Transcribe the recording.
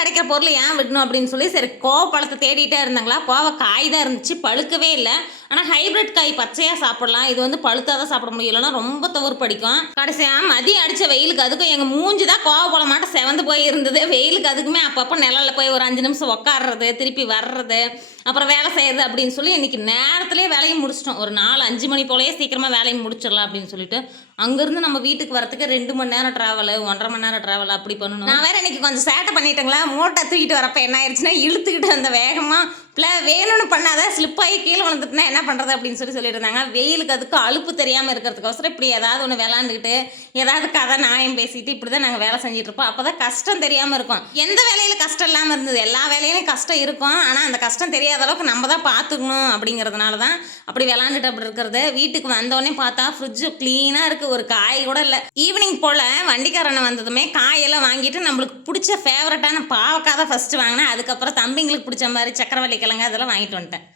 கிடைக்கிற பொருள் ஏன் விடணும் அப்படின்னு சொல்லி சரி கோவப்பழத்தை தேடிட்டே இருந்தாங்களா, கோவ காய் தான் இருந்துச்சு, பழுக்கவே இல்லை. ஆனால் ஹைப்ரிட் காய் பச்சையாக சாப்பிடலாம், இது வந்து பழுத்தாக தான் சாப்பிட முடியலன்னா ரொம்ப துவர்ப்பு அடிக்கும். கடைசியாக மதியம் அடித்த வெயிலுக்கு அதுக்கும் எங்கள் மூஞ்சி தான் கோவப்பழம் மாட்டம் செவந்து போய் இருந்தது. வெயிலுக்கு அதுக்குமே அப்பப்போ நிழலில் போய் ஒரு 5 நிமிஷம் உட்காடுறது, திருப்பி வர்றது, அப்புறம் வேலை செய்கிறது அப்படின்னு சொல்லி இன்றைக்கி நேரத்துலேயே வேலையை முடிச்சிட்டோம். ஒரு 4-5 மணி போலயே சீக்கிரமாக வேலையை முடிச்சிடலாம் அப்படின்னு சொல்லிட்டு அங்கேருந்து நம்ம வீட்டுக்கு வரத்துக்கு 2 மணி நேரம் ட்ராவலு, 1.5 மணி நேரம் ட்ராவல் அப்படி பண்ணணும். நான் வேறு இன்றைக்கி கொஞ்சம் சேட்டை பண்ணிட்டேங்களா, மூட்டை தூக்கிட்டு வரப்போ என்ன ஆயிடுச்சுன்னா இழுத்துக்கிட்டு அந்த வேகமாக வேணும்னு பண்ணாத ஸ்லிப்பாகி கீழே விழுந்துட்டுனா என்ன பண்ணுறது அப்படின்னு சொல்லிட்டு இருந்தாங்க. வெயிலுக்கு அதுக்கு அலுப்பு தெரியாமல் இருக்கிறதுக்கோசரம் இப்படி ஏதாவது ஒன்று விளாண்டுக்கிட்டு ஏதாவது கதை நியாயம் பேசிட்டு இப்படி தான் நாங்கள் வேலை செஞ்சிட்ருப்போம். அப்போ தான் கஷ்டம் தெரியாமல் இருக்கும். எந்த வேலையில் கஷ்டம் இல்லாமல் இருந்தது, எல்லா வேலையிலும் கஷ்டம் இருக்கும். ஆனால் அந்த கஷ்டம் தெரியாத அளவுக்கு நம்ம தான் பார்த்துக்கணும் அப்படிங்கிறதுனால தான் அப்படி விளாண்டுட்டு அப்படி இருக்கிறது. வீட்டுக்கு வந்தோடனே பார்த்தா ஃப்ரிட்ஜு க்ளீனாக இருக்குது, ஒரு காய் கூட இல்லை. ஈவினிங் போல் வண்டிக்காரனை வந்ததுமே காயெல்லாம் வாங்கிட்டு நம்மளுக்கு பிடிச்ச ஃபேவரட்டான பாவக்காய் தான் ஃபஸ்ட்டு வாங்கினேன். அதுக்கப்புறம் தம்பிங்களுக்கு பிடிச்ச மாதிரி சக்கரவள்ளி கிழங்கு அதெல்லாம் வாங்கிட்டு வந்துட்டேன்.